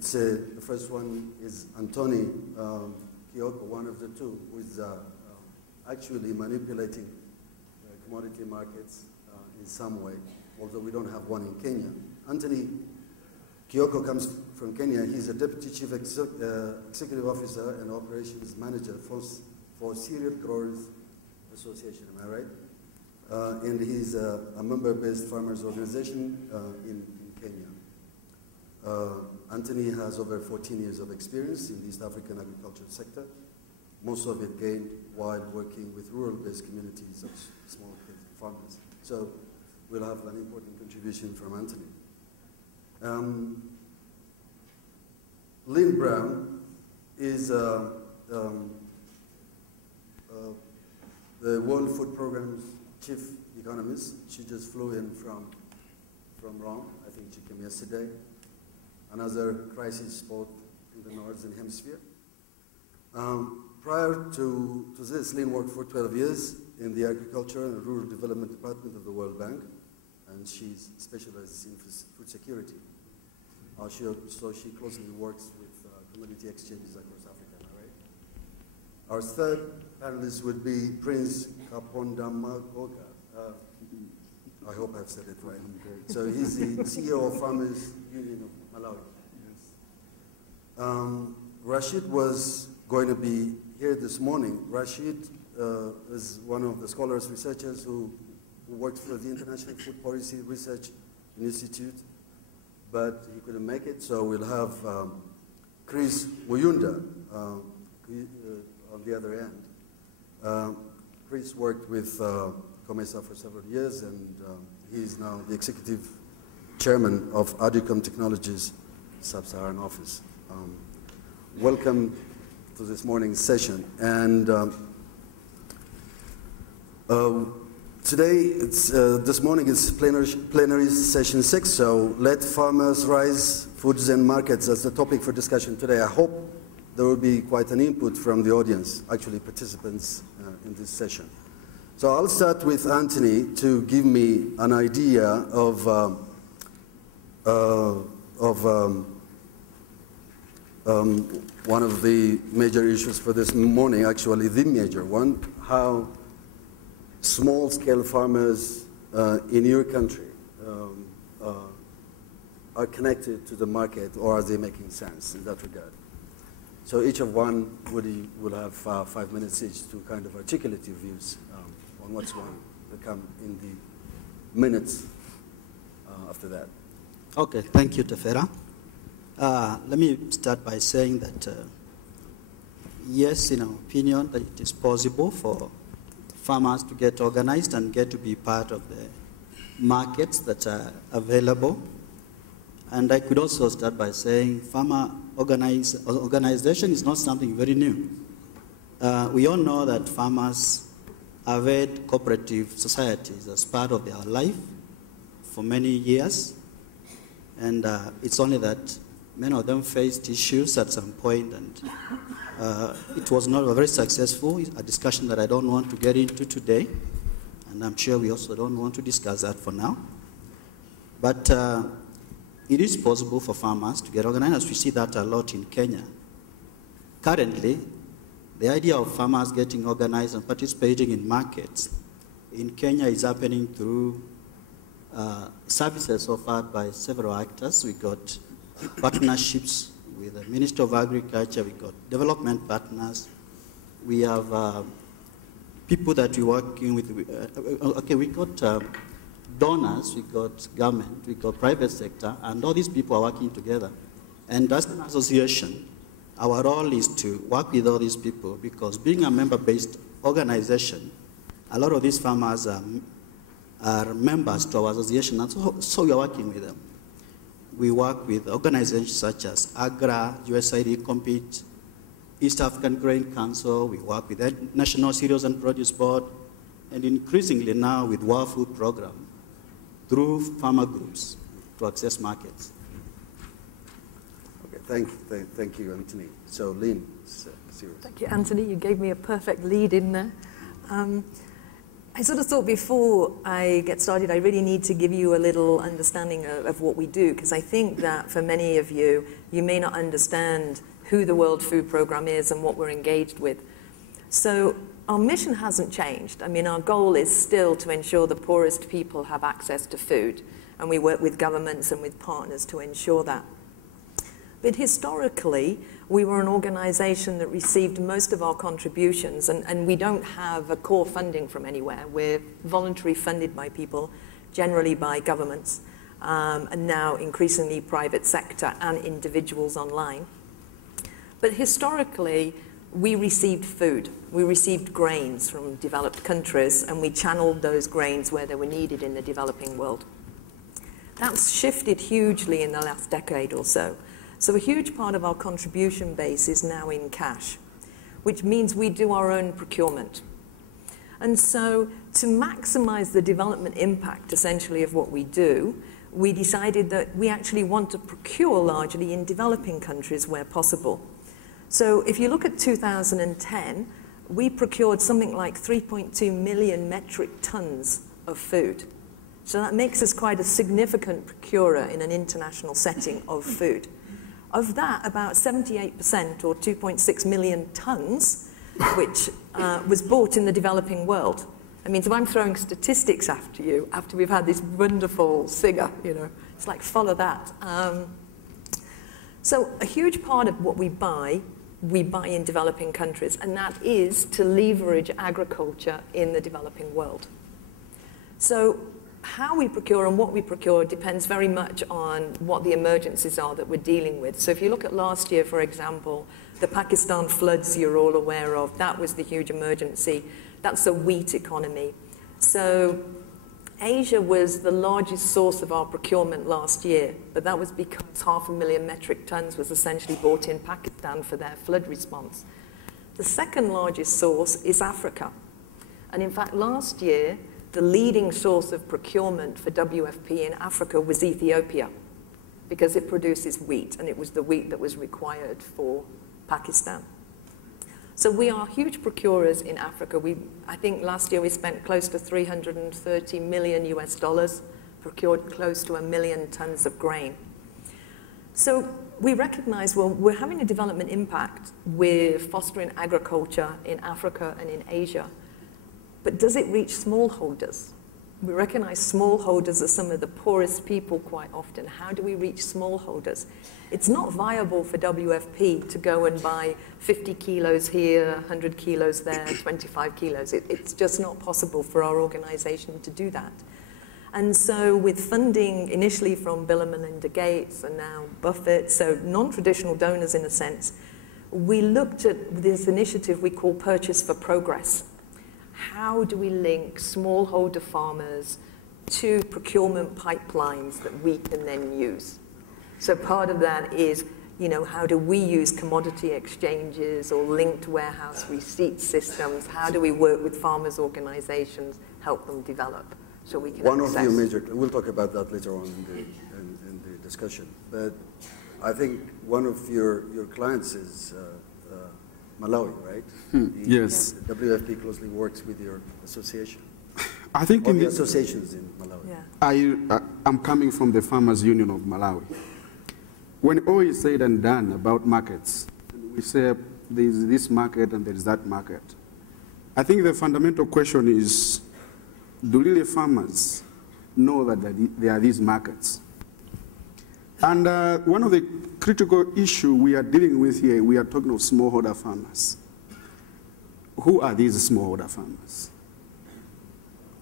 The first one is Anthony Kioko, one of the two, who is actually manipulating commodity markets in some way, although we don't have one in Kenya. Anthony Kioko comes from Kenya. He's a Deputy Chief Executive Officer and Operations Manager for Cereal Growers Association, am I right? And he's a member-based farmers organization in Kenya. Anthony has over 14 years of experience in the East African agriculture sector, most of it gained while working with rural-based communities of small farmers. So we'll have an important contribution from Anthony. Lynn Brown is the World Food Programme's chief economist. She just flew in from Rome. I think she came yesterday. Another crisis spot in the Northern Hemisphere. Prior to this, Lynn worked for 12 years in the Agriculture and Rural Development Department of the World Bank, and she specializes in food security. So she closely works with commodity exchanges across Africa, right? Our third panelist would be Prince Kapondamagoga. I hope I've said it right. So he's the CEO of Farmers Union of Malawi. Yes. Rashid was going to be here this morning. Rashid is one of the scholars, researchers who worked for the International Food Policy Research Institute, but he couldn't make it, so we'll have Chris Wuyunda on the other end. Chris worked with COMESA for several years, and he's now the executive chairman of Adicom Technologies Sub-Saharan Office. Welcome to this morning's session. And today, this morning is plenary session 6, so let farmers rise, foods and markets as the topic for discussion today. I hope there will be quite an input from the audience, actually participants in this session. So I'll start with Anthony to give me an idea of one of the major issues for this morning, actually the major one, how small-scale farmers in your country are connected to the market, or are they making sense in that regard? So each of one will have 5 minutes each to kind of articulate your views on what's going to come in the minutes after that. Okay, thank you, Tefera. Let me start by saying that, yes, in our opinion, that it is possible for farmers to get organized and get to be part of the markets that are available. And I could also start by saying farmer organization is not something very new. We all know that farmers have had cooperative societies as part of their life for many years. And it's only that many of them faced issues at some point, and it was not very successful, a discussion that I don't want to get into today, and I'm sure we also don't want to discuss that for now. But it is possible for farmers to get organized. We see that a lot in Kenya. Currently, the idea of farmers getting organized and participating in markets in Kenya is happening through services offered by several actors. We got partnerships with the Ministry of Agriculture, we got development partners, we have people that we're working with, we got donors, we got government, we got private sector, and all these people are working together. And as an association, our role is to work with all these people, because being a member-based organization, a lot of these farmers are members to our association, and so we are working with them. We work with organizations such as AGRA, USAID Compete, East African Grain Council. We work with the National Cereals and Produce Board, and increasingly now with World Food Programme through farmer groups to access markets. Okay, thank you, Anthony. So, Lynn, Thank you, Anthony. You gave me a perfect lead in there. I sort of thought before I get started, I really need to give you a little understanding of what we do, because I think that for many of you, you may not understand who the World Food Programme is and what we're engaged with. So our mission hasn't changed. I mean, our goal is still to ensure the poorest people have access to food, and we work with governments and with partners to ensure that. But historically, we were an organization that received most of our contributions, and we don't have a core funding from anywhere. We're voluntary funded by people, generally by governments, and now increasingly private sector and individuals online. But historically, we received food. We received grains from developed countries, and we channeled those grains where they were needed in the developing world. That's shifted hugely in the last decade or so. So a huge part of our contribution base is now in cash, which means we do our own procurement. And so to maximize the development impact, essentially, of what we do, we decided that we actually want to procure largely in developing countries where possible. So if you look at 2010, we procured something like 3.2 million metric tons of food. So that makes us quite a significant procurer in an international setting of food. Of that, about 78%, or 2.6 million tons, which was bought in the developing world. I mean, so I'm throwing statistics after you, after we've had this wonderful singer, you know. It's like, follow that. So a huge part of what we buy in developing countries, and that is to leverage agriculture in the developing world. So how we procure and what we procure depends very much on what the emergencies are that we're dealing with. So if you look at last year, for example, the Pakistan floods you're all aware of, that was the huge emergency. That's a wheat economy. So Asia was the largest source of our procurement last year, but that was because 500,000 metric tons was essentially bought in Pakistan for their flood response. The second largest source is Africa. And in fact, last year, the leading source of procurement for WFP in Africa was Ethiopia, because it produces wheat, and it was the wheat that was required for Pakistan. So we are huge procurers in Africa. I think last year we spent close to $330 million US, procured close to 1 million tons of grain. So we recognize, well, we're having a development impact with fostering agriculture in Africa and in Asia. But does it reach smallholders? We recognize smallholders are some of the poorest people quite often. How do we reach smallholders? It's not viable for WFP to go and buy 50 kilos here, 100 kilos there, 25 kilos. It's just not possible for our organization to do that. And so with funding initially from Bill and Melinda Gates and now Buffett, so non-traditional donors in a sense, we looked at this initiative we call Purchase for Progress. How do we link smallholder farmers to procurement pipelines that we can then use? So part of that is, you know, how do we use commodity exchanges or linked warehouse receipt systems? How do we work with farmers' organizations, help them develop so we can One access? of your major, we'll talk about that later on in the discussion, but I think one of your clients is Malawi, right? Yes. The WFP closely works with your association. I think or the associations in Malawi. Yeah. I'm coming from the Farmers Union of Malawi. When all is said and done about markets, we say there's this market and there's that market. I think the fundamental question is, do really farmers know that there are these markets? And one of the critical issues we are dealing with here, we are talking of smallholder farmers. Who are these smallholder farmers?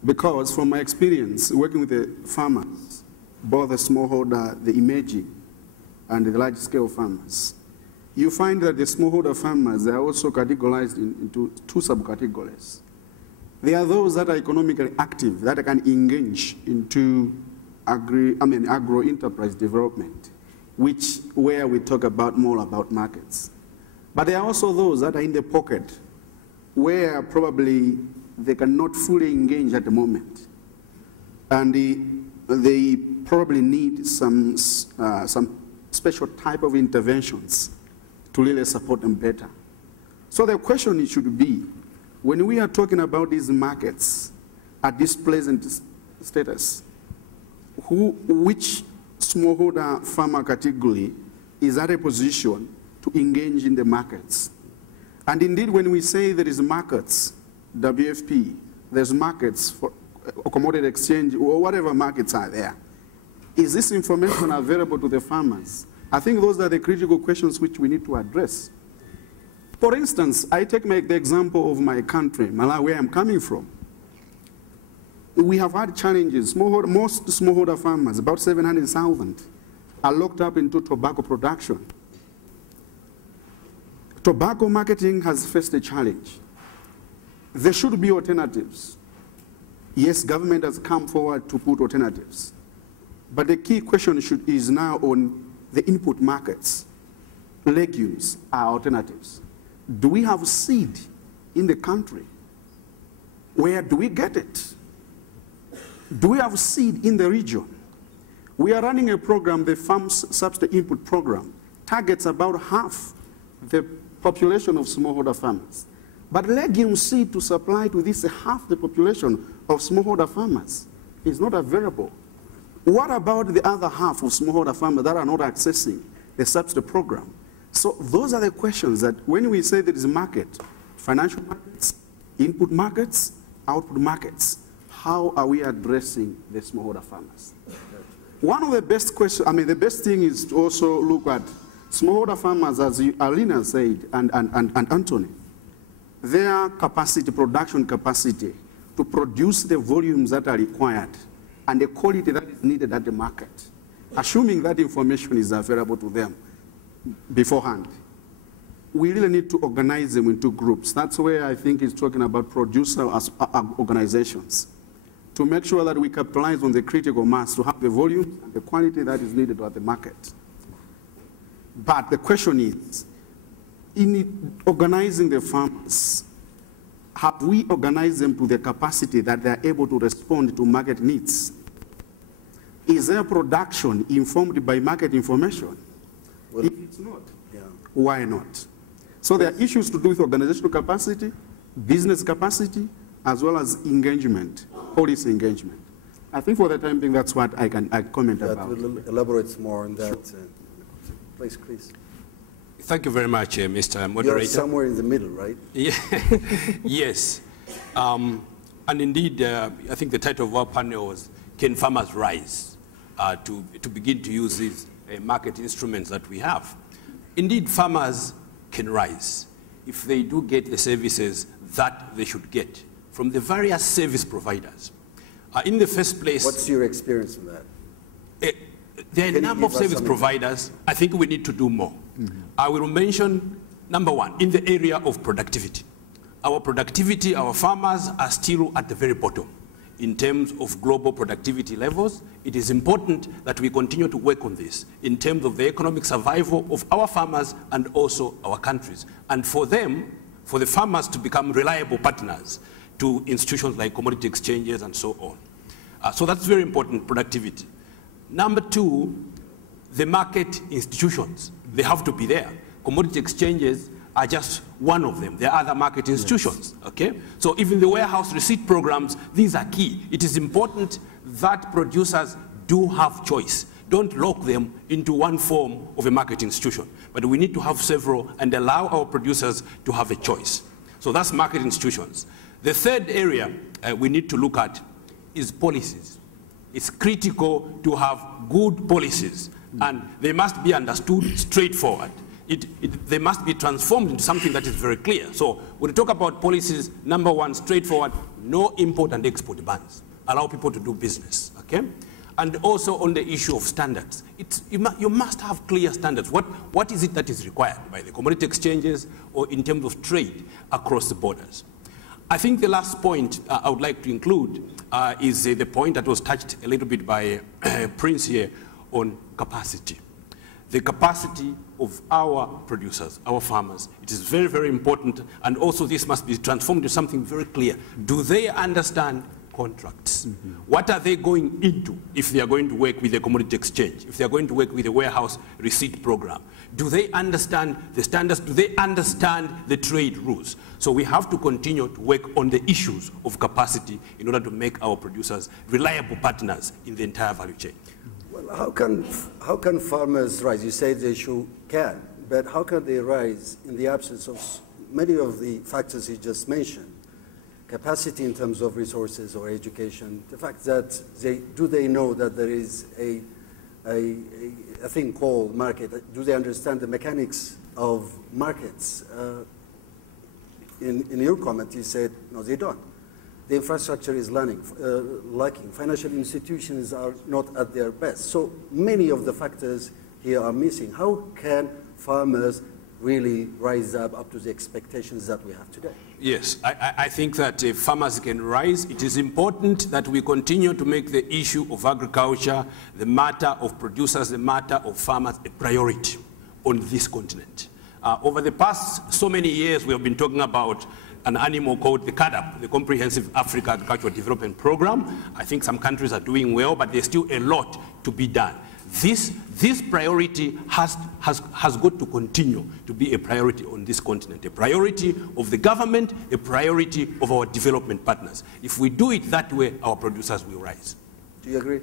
Because from my experience working with the farmers, both the smallholder, the emerging, and the large-scale farmers, you find that the smallholder farmers are also categorized into two subcategories. There are those that are economically active, that can engage into agro-enterprise development, where we talk about more about markets. But there are also those that are in the pocket, where probably they cannot fully engage at the moment. And they probably need some special type of interventions to really support them better. So the question should be, when we are talking about these markets, at this present status, which smallholder farmer category is at a position to engage in the markets? And indeed, when we say there is markets, WFP, there's markets for commodity exchange, or whatever markets are there, is this information available to the farmers? I think those are the critical questions which we need to address. For instance, I take the example of my country, Malawi, where I'm coming from. We have had challenges. Most smallholder farmers, about 700,000, are locked up into tobacco production. Tobacco marketing has faced a challenge. There should be alternatives. Yes, government has come forward to put alternatives. But the key question is now on the input markets. Legumes are alternatives. Do we have seed in the country? Where do we get it? Do we have seed in the region? We are running a program, the Farm Subsidy Input Program, targets about half the population of smallholder farmers. But legume seed to supply to this half the population of smallholder farmers is not available. What about the other half of smallholder farmers that are not accessing the subsidy program? So those are the questions that when we say there is a market, financial markets, input markets, output markets, how are we addressing the smallholder farmers? One of the best questions, the best thing is to also look at smallholder farmers, as Alina said, and Anthony, their capacity, production capacity, to produce the volumes that are required and the quality that is needed at the market, assuming that information is available to them beforehand. We really need to organize them into groups. That's where I think he's talking about producer organizations, to make sure that we capitalize on the critical mass to have the volume and the quality that is needed at the market. But the question is, in organizing the farmers, have we organized them to the capacity that they are able to respond to market needs? Is their production informed by market information? Well, if it's not, why not? So there are issues to do with organizational capacity, business capacity, as well as engagement, policy engagement. I think for the time being, that's what I comment about. We'll elaborate more on that. Sure. Please, Chris. Thank you very much, Mr. Moderator. You're somewhere in the middle, right? Yeah. Yes. And indeed, I think the title of our panel was, Can Farmers Rise to begin to use these market instruments that we have? Indeed, farmers can rise if they do get the services that they should get from the various service providers. In the first place... What's your experience in that? There are a number of service providers. I think we need to do more. Mm-hmm. I will mention, number one, in the area of productivity. Our productivity, our farmers are still at the very bottom in terms of global productivity levels. It is important that we continue to work on this in terms of the economic survival of our farmers and also our countries. And for them, for the farmers to become reliable partners to institutions like commodity exchanges and so on. So that's very important, productivity. Number two, the market institutions, they have to be there. Commodity exchanges are just one of them. There are other market institutions, yes. Okay? So even the warehouse receipt programs, these are key. It is important that producers do have choice. Don't lock them into one form of a market institution. But we need to have several and allow our producers to have a choice. So that's market institutions. The third area we need to look at is policies. It's critical to have good policies, and they must be understood straightforward. They must be transformed into something that is very clear. So when we talk about policies, number one, straightforward, no import and export bans. Allow people to do business, okay? And also on the issue of standards. You must have clear standards. What is it that is required by the commodity exchanges or in terms of trade across the borders? I think the last point I would like to include is the point that was touched a little bit by Prince here on capacity. The capacity of our producers, our farmers, it is very, very important, and also this must be transformed into something very clear. Do they understand contracts. What are they going into if they are going to work with the commodity exchange, if they are going to work with the warehouse receipt program? Do they understand the standards? Do they understand the trade rules? So we have to continue to work on the issues of capacity in order to make our producers reliable partners in the entire value chain. Well, how can farmers rise? You say the issue can, but how can they rise in the absence of many of the factors you just mentioned? Capacity in terms of resources or education, the fact that they know that there is a thing called market? Do they understand the mechanics of markets? In your comment, you said, no, they don't. The infrastructure is lacking. Financial institutions are not at their best. So many of the factors here are missing. How can farmers really rise up to the expectations that we have today? Yes, I think that if farmers can rise, it is important that we continue to make the issue of agriculture, the matter of producers, the matter of farmers, a priority on this continent. Over the past so many years, we have been talking about an animal called the CAADP, the Comprehensive Africa Agricultural Development Program. I think some countries are doing well, but there's still a lot to be done. This priority has got to continue to be a priority on this continent, a priority of the government, a priority of our development partners. If we do it that way, our producers will rise. Do you agree?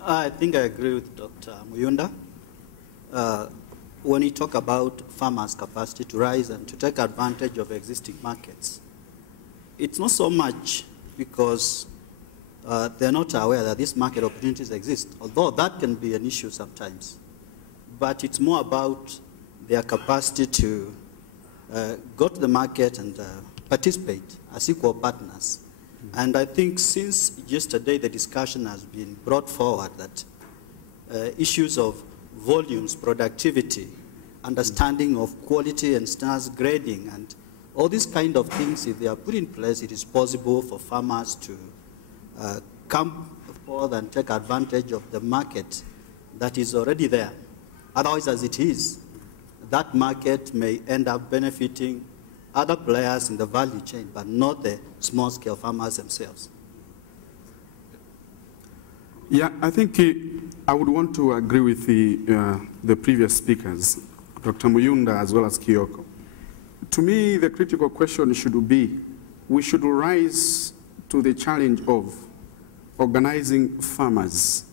I think I agree with Dr. Muyunda. When you talk about farmers' capacity to rise and to take advantage of existing markets, it's not so much because they're not aware that these market opportunities exist, although that can be an issue sometimes. But it's more about their capacity to go to the market and participate as equal partners. And I think since yesterday the discussion has been brought forward that issues of volumes, productivity, understanding of quality and standards grading, and all these kind of things, if they are put in place, it is possible for farmers to come forward and take advantage of the market that is already there. Otherwise, as it is, that market may end up benefiting other players in the value chain, but not the small-scale farmers themselves. Yeah, I think I would want to agree with the previous speakers, Dr. Muyunda as well as Kioko. To me, the critical question should be, we should rise to the challenge of organizing farmers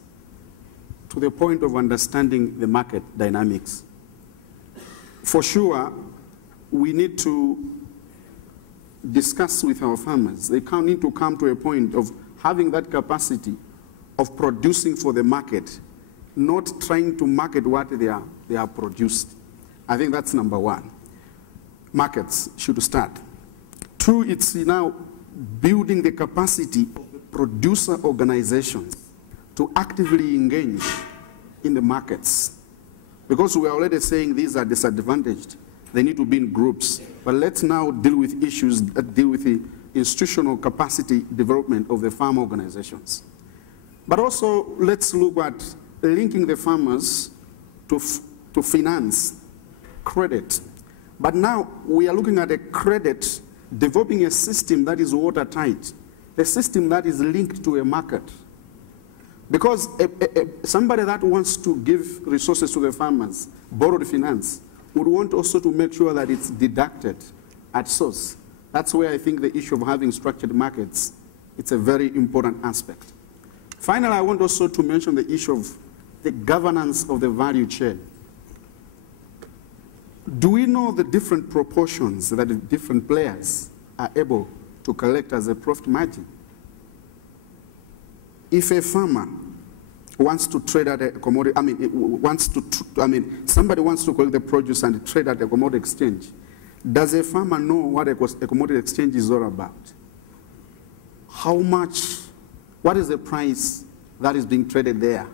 to the point of understanding the market dynamics. For sure, we need to discuss with our farmers. They need to come to a point of having that capacity of producing for the market, not trying to market what they are produced. I think that's number one. Markets should start. Two, it's now building the capacity of the producer organizations to actively engage in the markets. Because we are already saying these are disadvantaged. They need to be in groups. But let's now deal with issues that deal with the institutional capacity development of the farm organizations. But also, let's look at linking the farmers to finance, credit. But now we are looking at a credit, developing a system that is watertight, a system that is linked to a market. Because somebody that wants to give resources to the farmers, borrowed finance, would want also to make sure that it's deducted at source. That's where I think the issue of having structured markets, it's a very important aspect. Finally, I want also to mention the issue of the governance of the value chain. Do we know the different proportions that the different players are able to collect as a profit margin? If a farmer wants to trade at a commodity, somebody wants to collect the produce and trade at a commodity exchange, does a farmer know what a commodity exchange is all about? How much, what is the price that is being traded there?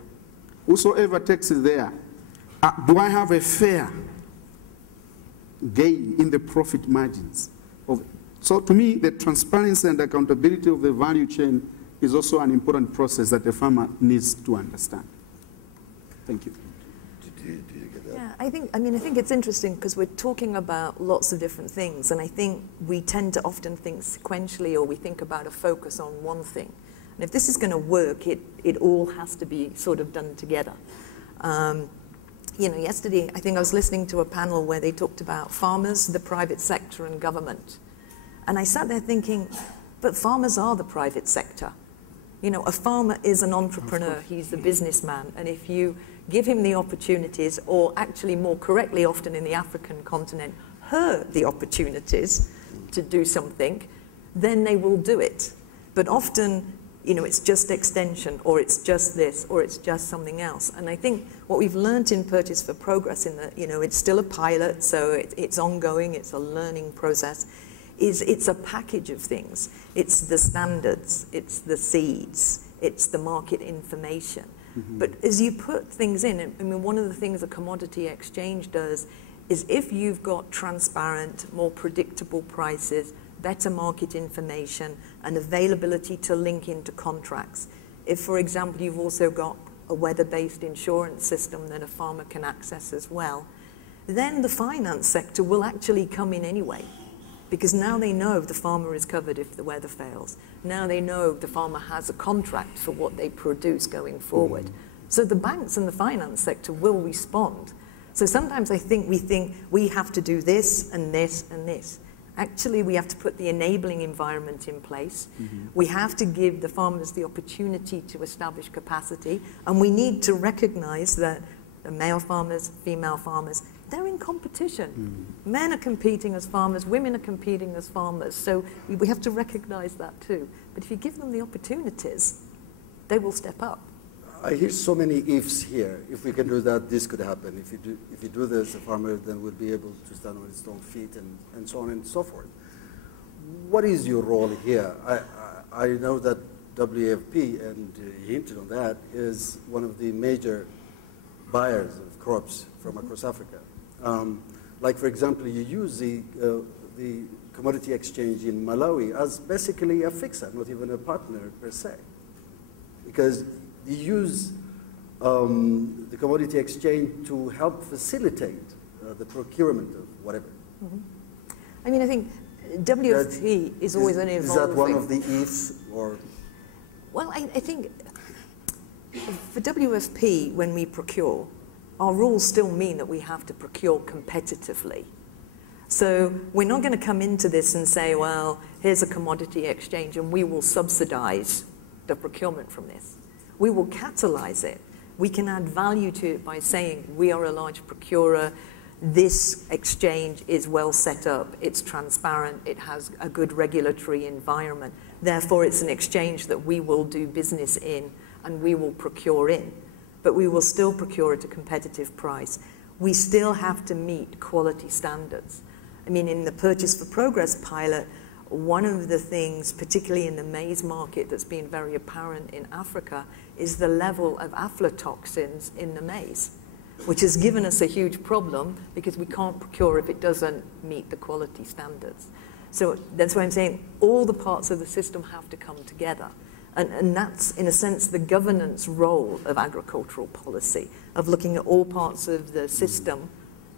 Whosoever takes it there, do I have a fair gain in the profit margins? So to me, the transparency and accountability of the value chain is also an important process that the farmer needs to understand. Thank you. Did you get that? Yeah, I think it's interesting because we're talking about lots of different things, and I think we tend to often think sequentially, or we think about a focus on one thing. And if this is going to work, it all has to be sort of done together. You know, yesterday I think I was listening to a panel where they talked about farmers, the private sector, and government. And I sat there thinking, but farmers are the private sector. You know, a farmer is an entrepreneur, he's the businessman, and if you give him the opportunities, or actually more correctly often in the African continent, her the opportunities to do something, then they will do it. But often, you know, it's just extension, or it's just this, or it's just something else. And I think what we've learned in Purchase for Progress, in that, you know, it's still a pilot, so it's ongoing, it's a learning process, is it's a package of things. It's the standards, it's the seeds, it's the market information. Mm-hmm. But as you put things in, I mean, one of the things a commodity exchange does is if you've got transparent, more predictable prices, better market information, and availability to link into contracts. If, for example, you've also got a weather-based insurance system that a farmer can access as well, then the finance sector will actually come in anyway. Because now they know the farmer is covered if the weather fails. Now they know the farmer has a contract for what they produce going forward. So the banks and the finance sector will respond. So sometimes I think we have to do this and this and this. Actually, we have to put the enabling environment in place. We have to give the farmers the opportunity to establish capacity. And we need to recognize that the male farmers, female farmers, they're in competition. Men are competing as farmers, women are competing as farmers, so we have to recognize that too. But if you give them the opportunities, they will step up. I hear so many ifs here. If we can do that, this could happen. If you do this, a farmer then will be able to stand on its own feet and so on and so forth. What is your role here? I know that WFP, and he hinted on that, is one of the major buyers of crops from across Africa. Like, for example, you use the commodity exchange in Malawi as basically a fixer, not even a partner per se. Because you use the commodity exchange to help facilitate the procurement of whatever. I mean, I think WFP is always an evolving... Is that one of the ifs, or...? Well, I think for WFP, when we procure, our rules still mean that we have to procure competitively. So we're not going to come into this and say, well, here's a commodity exchange and we will subsidize the procurement from this. We will catalyze it. We can add value to it by saying we are a large procurer, this exchange is well set up, it's transparent, it has a good regulatory environment. Therefore, it's an exchange that we will do business in and we will procure in. But we will still procure at a competitive price. We still have to meet quality standards. I mean, in the Purchase for Progress pilot, one of the things, particularly in the maize market, that's been very apparent in Africa is the level of aflatoxins in the maize, which has given us a huge problem because we can't procure if it doesn't meet the quality standards. So that's why I'm saying all the parts of the system have to come together. And that's, in a sense, the governance role of agricultural policy, of looking at all parts of the system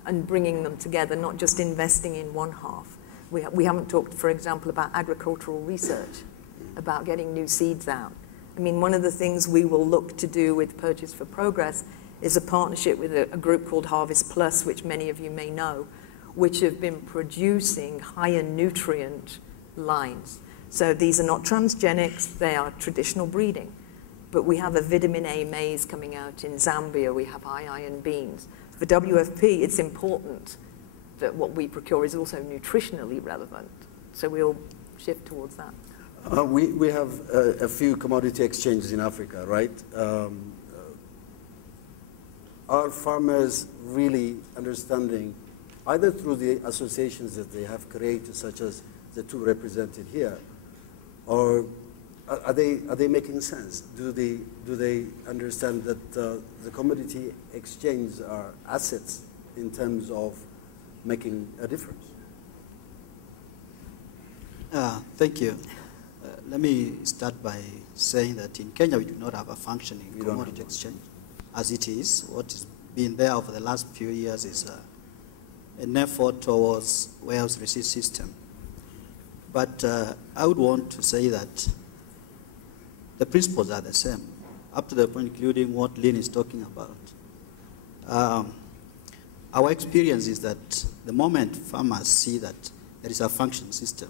and bringing them together, not just investing in one half. We haven't talked, for example, about agricultural research, about getting new seeds out. I mean, one of the things we will look to do with Purchase for Progress is a partnership with a group called Harvest Plus, which many of you may know, which have been producing higher nutrient lines. So these are not transgenics, they are traditional breeding. But we have a vitamin A maize coming out in Zambia, we have high iron beans. For WFP, it's important that what we procure is also nutritionally relevant. So we'll shift towards that. We have a few commodity exchanges in Africa, right? Are farmers really understanding, either through the associations that they have created, such as the two represented here, or are they making sense? Do they understand that the commodity exchange are assets in terms of making a difference? Thank you. Let me start by saying that in Kenya we do not have a functioning commodity exchange as it is. What is been there over the last few years is an effort towards warehouse receipt system. But I would want to say that the principles are the same, up to the point including what Lynn is talking about. Our experience is that the moment farmers see that there is a functioning system,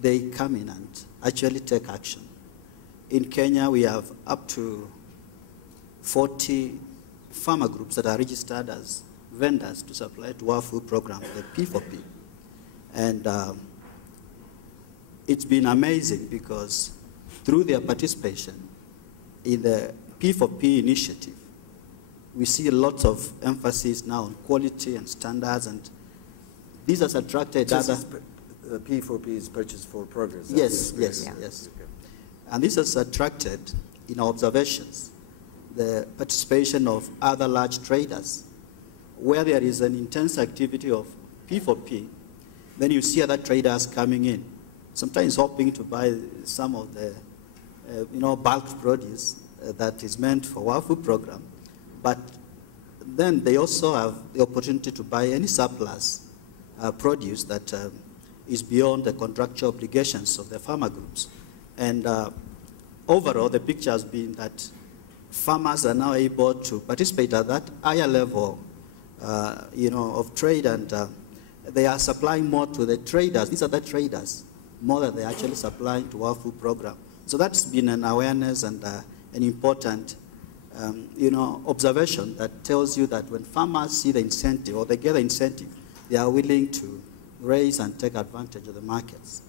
they come in and actually take action. In Kenya, we have up to 40 farmer groups that are registered as vendors to supply to our food program, the P4P. And it's been amazing because through their participation in the P4P initiative, we see lots of emphasis now on quality and standards, and these has attracted other... P4P is purchase for progress. Yes, yes. Okay. And this has attracted, in our observations, the participation of other large traders. Where there is an intense activity of P4P, then you see other traders coming in, sometimes hoping to buy some of the bulk produce that is meant for our food program. But then they also have the opportunity to buy any surplus produce that is beyond the contractual obligations of the farmer groups. And overall, the picture has been that farmers are now able to participate at that higher level of trade, and they are supplying more to the traders. These are the traders, more than they're actually supplying to our food program. So that's been an awareness and an important observation that tells you that when farmers see the incentive, or they get the incentive, they are willing to raise and take advantage of the markets.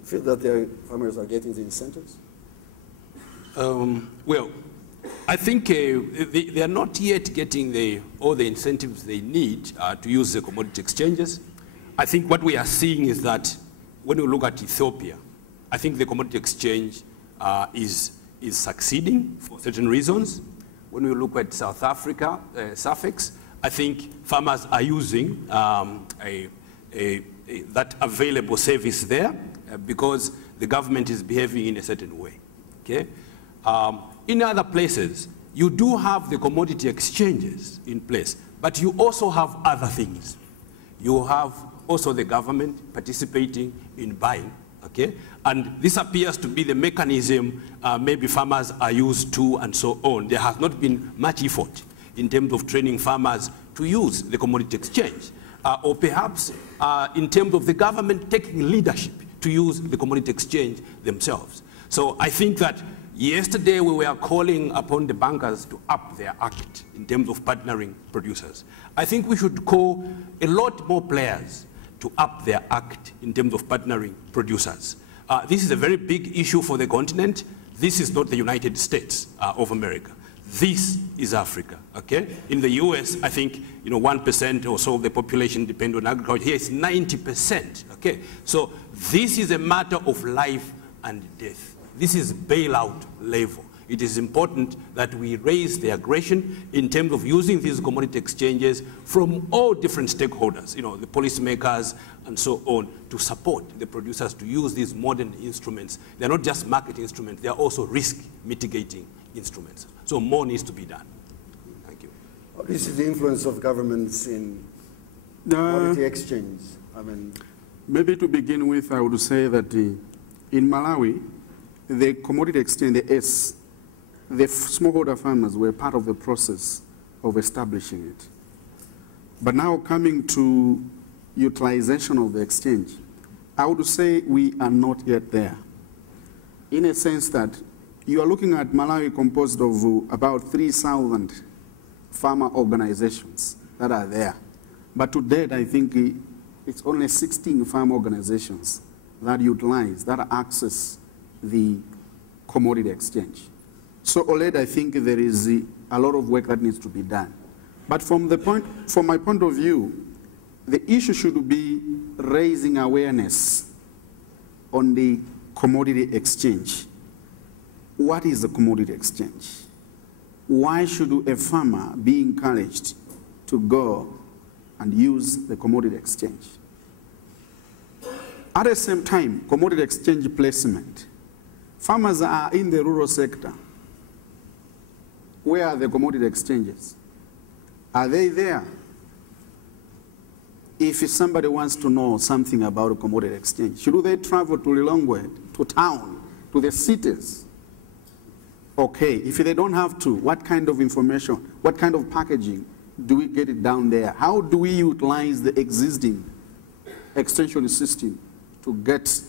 You feel that the farmers are getting the incentives? Well, I think they are not yet getting all the incentives they need to use the commodity exchanges. I think what we are seeing is that when we look at Ethiopia, I think the commodity exchange is succeeding for certain reasons. When we look at South Africa, SAFEX, I think farmers are using that available service there because the government is behaving in a certain way. Okay? In other places, you do have the commodity exchanges in place, but you also have other things. You have also the government participating in buying, okay? And this appears to be the mechanism maybe farmers are used to and so on. There has not been much effort in terms of training farmers to use the commodity exchange, or perhaps in terms of the government taking leadership to use the commodity exchange themselves. So I think that yesterday we were calling upon the bankers to up their act in terms of partnering producers. I think we should call a lot more players to up their act in terms of partnering producers. This is a very big issue for the continent. This is not the United States of America. This is Africa, okay? In the US, I think 1% or so of the population depend on agriculture. Here it's 90%, okay? So this is a matter of life and death. This is bailout level. It is important that we raise the aggression in terms of using these commodity exchanges from all different stakeholders, the policymakers and so on, to support the producers to use these modern instruments. They're not just market instruments, they are also risk mitigating instruments. So more needs to be done. Thank you. What is the influence of governments in commodity exchange? Maybe to begin with, I would say that in Malawi, the commodity exchange, the smallholder farmers were part of the process of establishing it. But now coming to utilization of the exchange, I would say we are not yet there. In a sense that you are looking at Malawi composed of about 3,000 farmer organizations that are there. But to date, I think it's only 16 farm organizations that utilize, that access the commodity exchange. So already I think there is a lot of work that needs to be done. But from my point of view, the issue should be raising awareness on the commodity exchange. What is the commodity exchange? Why should a farmer be encouraged to go and use the commodity exchange? At the same time, commodity exchange placement. Farmers are in the rural sector. where are the commodity exchanges? Are they there? If somebody wants to know something about a commodity exchange, should they travel to Lilongwe, to town, to the cities? Okay, if they don't have to, what kind of information, what kind of packaging do we get it down there? How do we utilize the existing extension system to get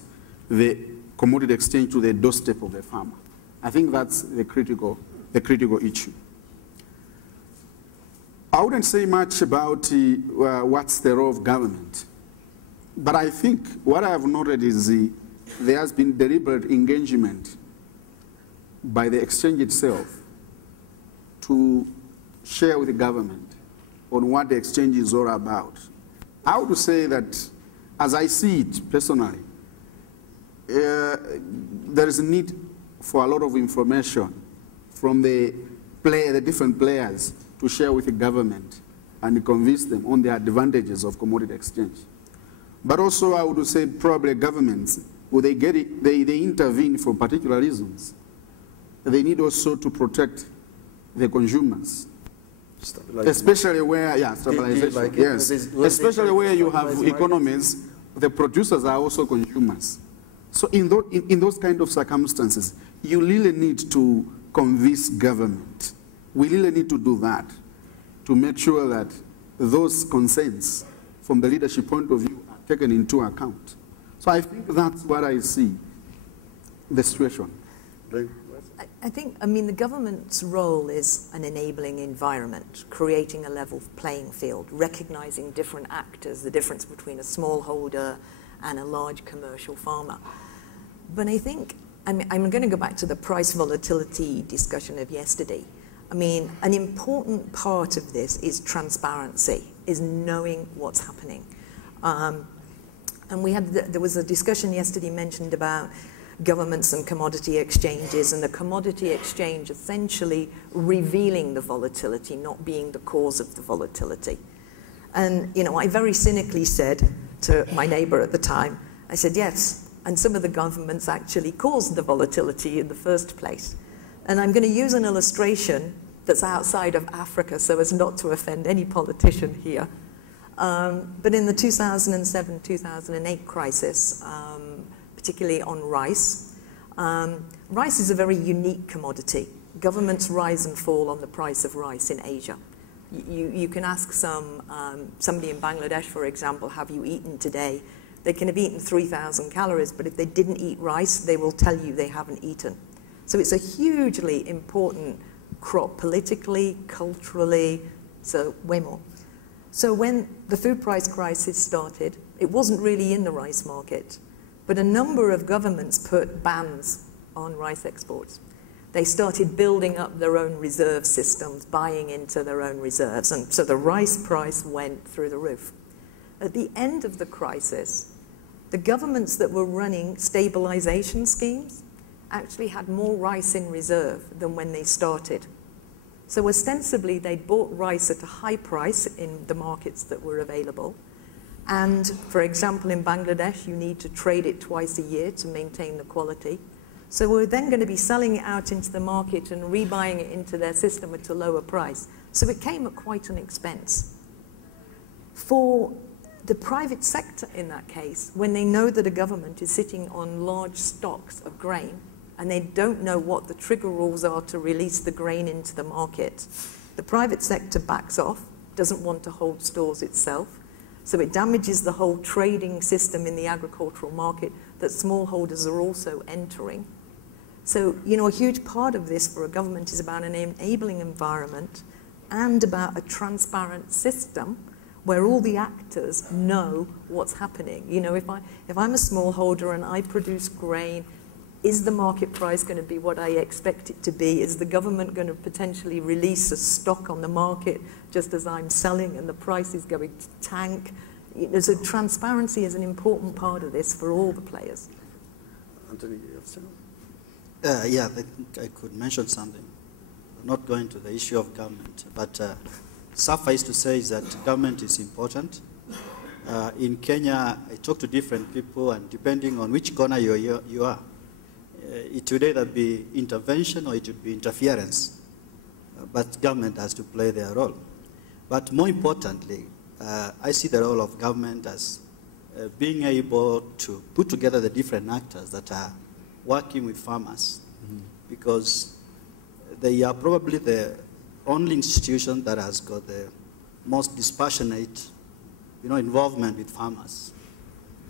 the commodity exchange to the doorstep of the farmer? I think that's the critical issue. I wouldn't say much about what's the role of government, but I think what I have noted is there has been deliberate engagement by the exchange itself to share with the government on what the exchange is all about. I would say that, as I see it personally, there is a need for a lot of information from the different players to share with the government and convince them on the advantages of commodity exchange. But also, I would say probably governments, when they get it, they intervene for particular reasons. They need also to protect the consumers. Especially where, stabilization, yes. Especially where you have economies, the producers are also consumers. So in those kind of circumstances, you really need to convince government. We really need to do that to make sure that those concerns from the leadership point of view are taken into account. So I think that's what I see, the situation. I think, the government's role is an enabling environment, creating a level playing field, recognizing different actors, the difference between a smallholder and a large commercial farmer. But I think, I'm going to go back to the price volatility discussion of yesterday. An important part of this is transparency, is knowing what's happening. And there was a discussion yesterday mentioned about governments and commodity exchanges, and the commodity exchange essentially revealing the volatility, not being the cause of the volatility. And, I very cynically said to my neighbor at the time, I said, yes, and some of the governments actually caused the volatility in the first place. And I'm going to use an illustration that's outside of Africa so as not to offend any politician here. But in the 2007-2008 crisis, particularly on rice, rice is a very unique commodity. Governments rise and fall on the price of rice in Asia. You can ask somebody in Bangladesh, for example, have you eaten today? They can have eaten 3,000 calories, but if they didn't eat rice, they will tell you they haven't eaten. So it's a hugely important crop politically, culturally, so way more. So when the food price crisis started, it wasn't really in the rice market, but a number of governments put bans on rice exports. They started building up their own reserve systems, buying into their own reserves, and so the rice price went through the roof. At the end of the crisis, the governments that were running stabilization schemes actually had more rice in reserve than when they started. So ostensibly, they bought rice at a high price in the markets that were available. And for example, in Bangladesh, you need to trade it twice a year to maintain the quality. So we're then going to be selling it out into the market and rebuying it into their system at a lower price. So it came at quite an expense. For the private sector in that case, when they know that a government is sitting on large stocks of grain, and they don't know what the trigger rules are to release the grain into the market, the private sector backs off, doesn't want to hold stores itself, so it damages the whole trading system in the agricultural market that smallholders are also entering. So, a huge part of this for a government is about an enabling environment and about a transparent system where all the actors know what's happening. If I'm a smallholder and I produce grain, is the market price going to be what I expect it to be? Is the government going to potentially release a stock on the market just as I'm selling and the price is going to tank? So transparency is an important part of this for all the players. Anthony, you have some? Yeah, I think I could mention something. Not going to the issue of government, but suffice to say is that government is important. In Kenya, I talk to different people, and depending on which corner you are, it would either be intervention or it would be interference. but government has to play their role. But more importantly, I see the role of government as being able to put together the different actors that are working with farmers, because they are probably the only institution that has got the most dispassionate, involvement with farmers.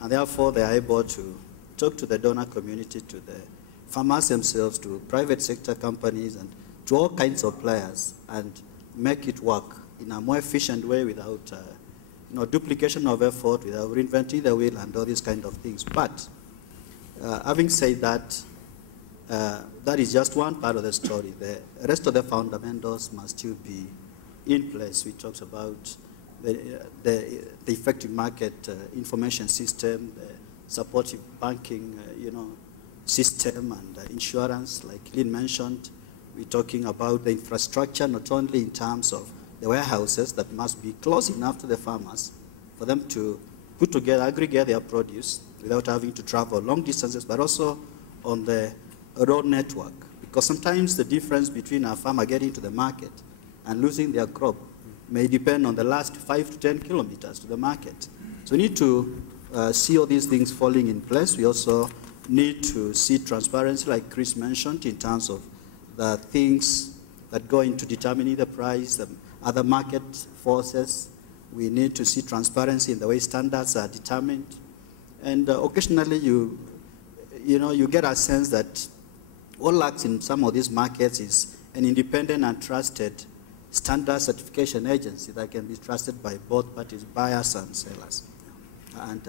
And therefore, they are able to talk to the donor community, to the farmers themselves, to private sector companies, and to all kinds of players, and make it work in a more efficient way without duplication of effort, without reinventing the wheel and all these kind of things. But having said that, that is just one part of the story. The rest of the fundamentals must still be in place. We talked about the effective market information system, the supportive banking system, and insurance, like Lynn mentioned. We're talking about the infrastructure, not only in terms of the warehouses that must be close enough to the farmers for them to put together, aggregate their produce without having to travel long distances, but also on the road network. Because sometimes the difference between a farmer getting to the market and losing their crop may depend on the last 5 to 10 kilometers to the market. So we need to see all these things falling in place. We also need to see transparency, like Chris mentioned, in terms of the things that go into determining the price, the other market forces. We need to see transparency in the way standards are determined. And occasionally you get a sense that what lacks in some of these markets is an independent and trusted standard certification agency that can be trusted by both parties, buyers and sellers, and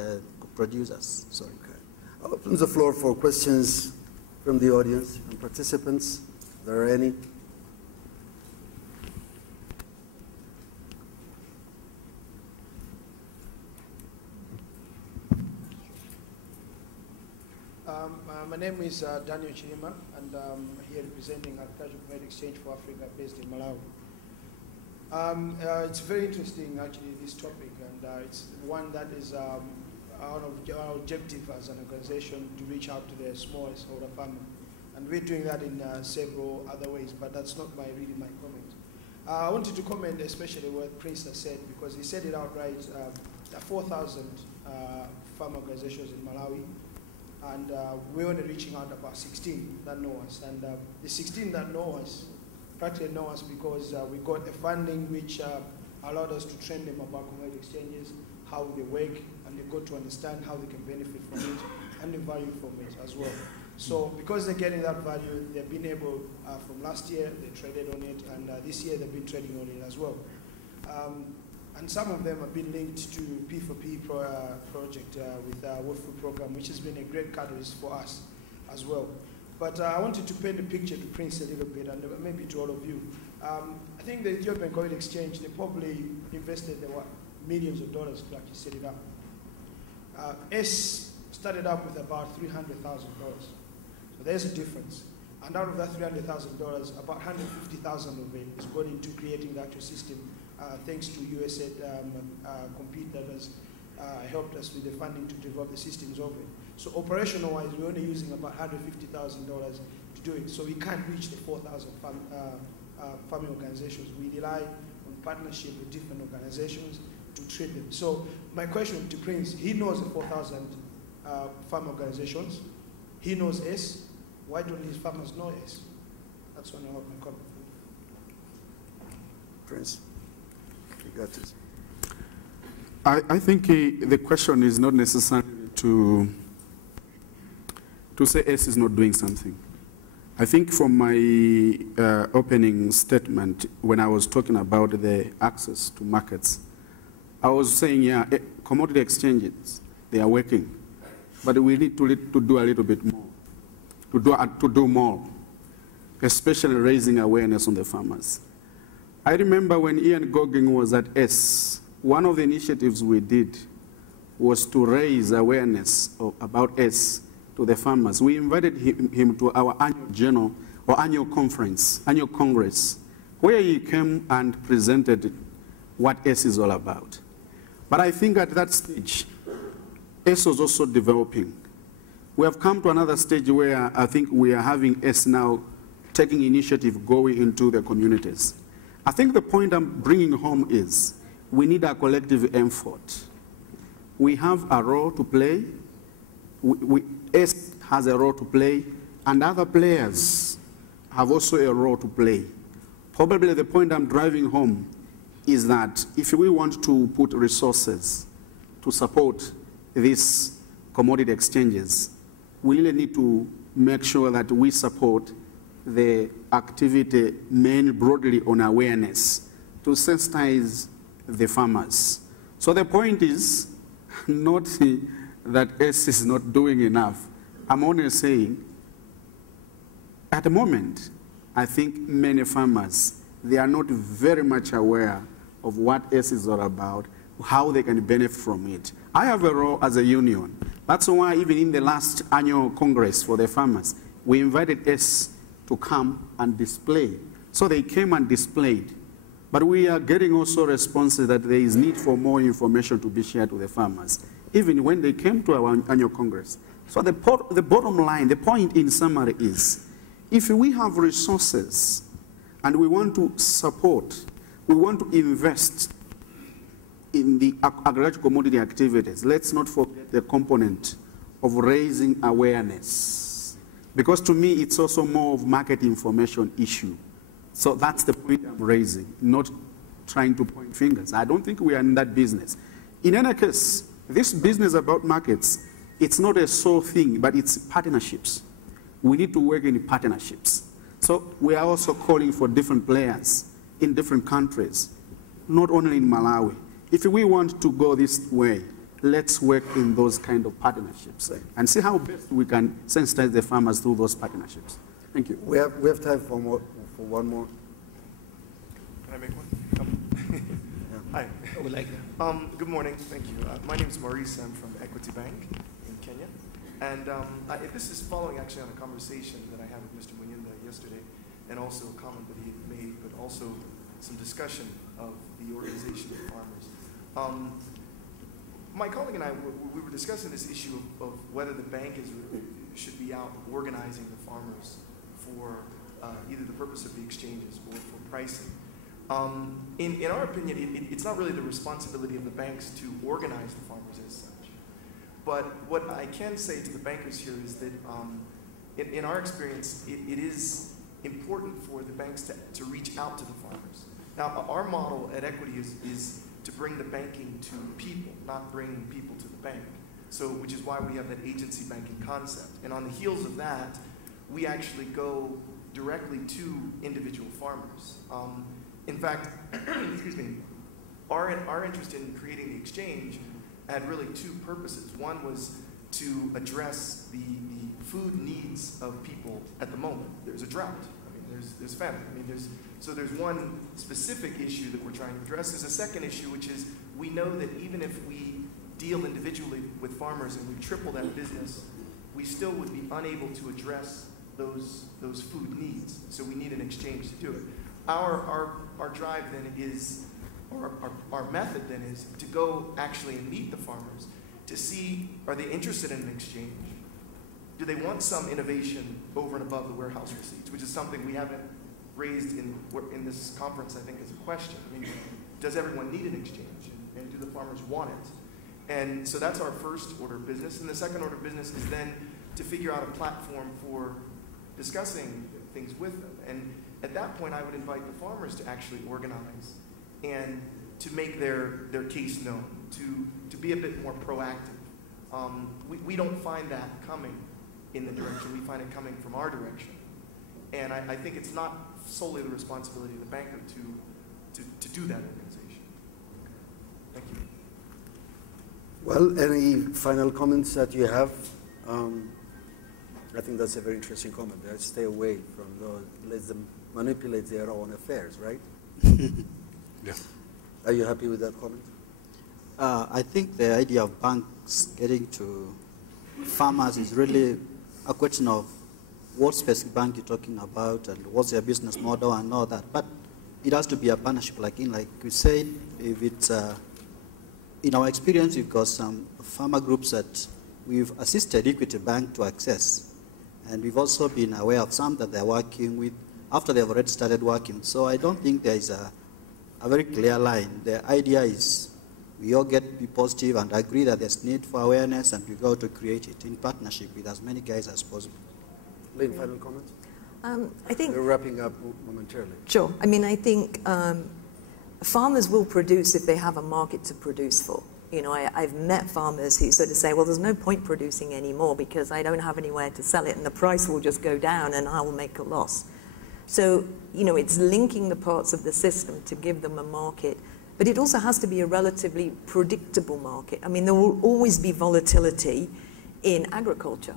producers. Sorry. Okay. I'll open the floor for questions from the audience and participants. If there are any. My name is Daniel Chirima, and I'm here representing Agricultural Commodity Exchange for Africa based in Malawi. It's very interesting, actually, this topic, and it's one that is our objective as an organization to reach out to the smallholder farmer. And we're doing that in several other ways, but that's not really my comment. I wanted to comment especially what Prince has said, because he said it outright. There are 4,000 farm organizations in Malawi, and we're only reaching out about 16 that know us. And the 16 that know us practically know us because we got a funding which allowed us to train them about commodity exchanges, how they work, and they got to understand how they can benefit from it and the value from it as well. So because they're getting that value, they've been able, from last year, they traded on it, and this year they've been trading on it as well. And some of them have been linked to P4P project with World Food Program, which has been a great catalyst for us as well. But I wanted to paint a picture to Prince a little bit, and maybe to all of you. I think the Ethiopian Commodity Exchange, they probably invested millions of dollars to actually set it up. S started up with about $300,000. So there's a difference. And out of that $300,000, about $150,000 of it is going into creating the actual system, thanks to USAID Compete that has helped us with the funding to develop the systems of it. So operational-wise, we're only using about $150,000 to do it. So we can't reach the 4,000 farming organizations. We rely on partnership with different organizations to treat them. So my question to Prince, he knows the 4,000 farm organizations. He knows S. Why don't his farmers know S? That's one of my comments. Prince, you got this. I think the question is not necessarily to say S is not doing something. I think from my opening statement, when I was talking about the access to markets, I was saying, yeah, commodity exchanges, they are working, but we need to do a little bit more, to do more, especially raising awareness on the farmers. I remember when Ian Gogging was at S, one of the initiatives we did was to raise awareness about S to the farmers. We invited him to our annual journal or annual conference, annual congress, where he came and presented what S is all about. But I think at that stage, S was also developing. We have come to another stage where I think we are having S now taking initiative, going into the communities. I think the point I'm bringing home is we need a collective effort. We have a role to play. S has a role to play, and other players have also a role to play. Probably the point I'm driving home is that if we want to put resources to support these commodity exchanges, we really need to make sure that we support the activity mainly broadly on awareness to sensitize the farmers. So the point is not that S is not doing enough. I'm only saying, at the moment, I think many farmers, they are not very much aware of what S is all about, how they can benefit from it. I have a role as a union. That's why even in the last annual Congress for the farmers, we invited S to come and display. So they came and displayed. But we are getting also responses that there is need for more information to be shared with the farmers, even when they came to our annual Congress. So the bottom line, the point in summary is, if we have resources and we want to support, we want to invest in the agricultural commodity activities, let's not forget the component of raising awareness. Because to me, it's also more of market information issue. So that's the point I'm raising, not trying to point fingers. I don't think we are in that business. In any case, this business about markets, it's not a sole thing, but it's partnerships. We need to work in partnerships. So we are also calling for different players in different countries, not only in Malawi. If we want to go this way, let's work in those kind of partnerships and see how best we can sensitize the farmers through those partnerships. Thank you. We have time for one more. Can I make one? Hi. I would like that. Good morning. Thank you. My name is Maurice. I'm from Equity Bank in Kenya. And this is following actually on a conversation that I had with Mr. Munyinda yesterday, and also a comment that he had made, but also some discussion of the organization of farmers. My colleague and I, we were discussing this issue of whether the bank should be out organizing the farmers for either the purpose of the exchanges or for pricing. In our opinion, it's not really the responsibility of the banks to organize the farmers as such. But what I can say to the bankers here is that in our experience, it is important for the banks to reach out to the farmers. Now, our model at Equity is to bring the banking to people, not bring people to the bank. So, which is why we have that agency banking concept. And on the heels of that, we actually go directly to individual farmers. In fact, excuse me, our interest in creating the exchange had really two purposes. One was to address the food needs of people at the moment. There's a drought. I mean, there's famine. I mean, so there's one specific issue that we're trying to address. There's a second issue, which is we know that even if we deal individually with farmers and we triple that business, we still would be unable to address those food needs. So we need an exchange to do it. Our drive then is, or our method then is to go actually and meet the farmers to see, are they interested in an exchange? Do they want some innovation over and above the warehouse receipts, which is something we haven't raised in this conference, I think, as a question. I mean, does everyone need an exchange? And do the farmers want it? And so that's our first order of business. And the second order of business is then to figure out a platform for discussing things with them. And at that point, I would invite the farmers to actually organize and to make their case known, to be a bit more proactive. We don't find that coming in the direction. We find it coming from our direction. And I think it's not solely the responsibility of the banker to do that organization. Thank you. Well, any final comments that you have? I think that's a very interesting comment. Stay away from those, let them manipulate their own affairs, right? Yeah. Are you happy with that comment? I think the idea of banks getting to farmers is really a question of what specific bank you're talking about and what's their business model and all that. But it has to be a partnership, like we said. If it's in our experience, we've got some farmer groups that we've assisted Equity Bank to access, and we've also been aware of some that they're working with after they've already started working. So I don't think there is a very clear line. The idea is we all be positive and agree that there's need for awareness, and we go to create it in partnership with as many guys as possible. Lynn, final comments? I think We're wrapping up momentarily. Sure. I mean, I think farmers will produce if they have a market to produce for. You know, I've met farmers who sort of say, well, there's no point producing anymore because I don't have anywhere to sell it and the price will just go down and I will make a loss. So, you know, it's linking the parts of the system to give them a market, but it also has to be a relatively predictable market. I mean, there will always be volatility in agriculture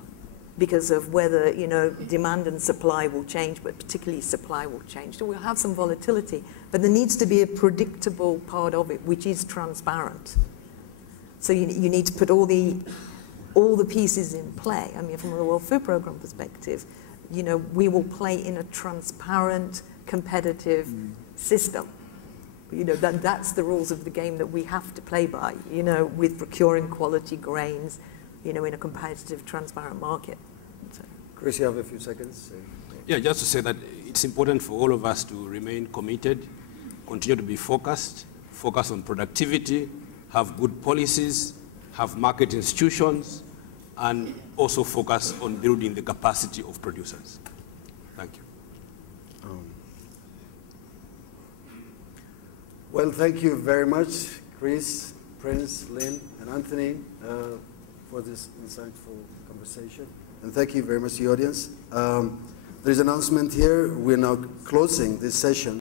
because of whether, you know, demand and supply will change, but particularly supply will change. So we'll have some volatility, but there needs to be a predictable part of it, which is transparent. So you need to put all the pieces in play. I mean, from the World Food Programme perspective, you know, we will play in a transparent, competitive system. You know, that's the rules of the game that we have to play by, you know, with procuring quality grains, you know, in a competitive, transparent market. So. Chris, you have a few seconds. Yeah, just to say that it's important for all of us to remain committed, continue to be focus on productivity, have good policies, have market institutions, and also focus on building the capacity of producers. Thank you. Well, thank you very much, Chris, Prince, Lynn, and Anthony, for this insightful conversation. And thank you very much to the audience. There is an announcement here. We're now closing this session.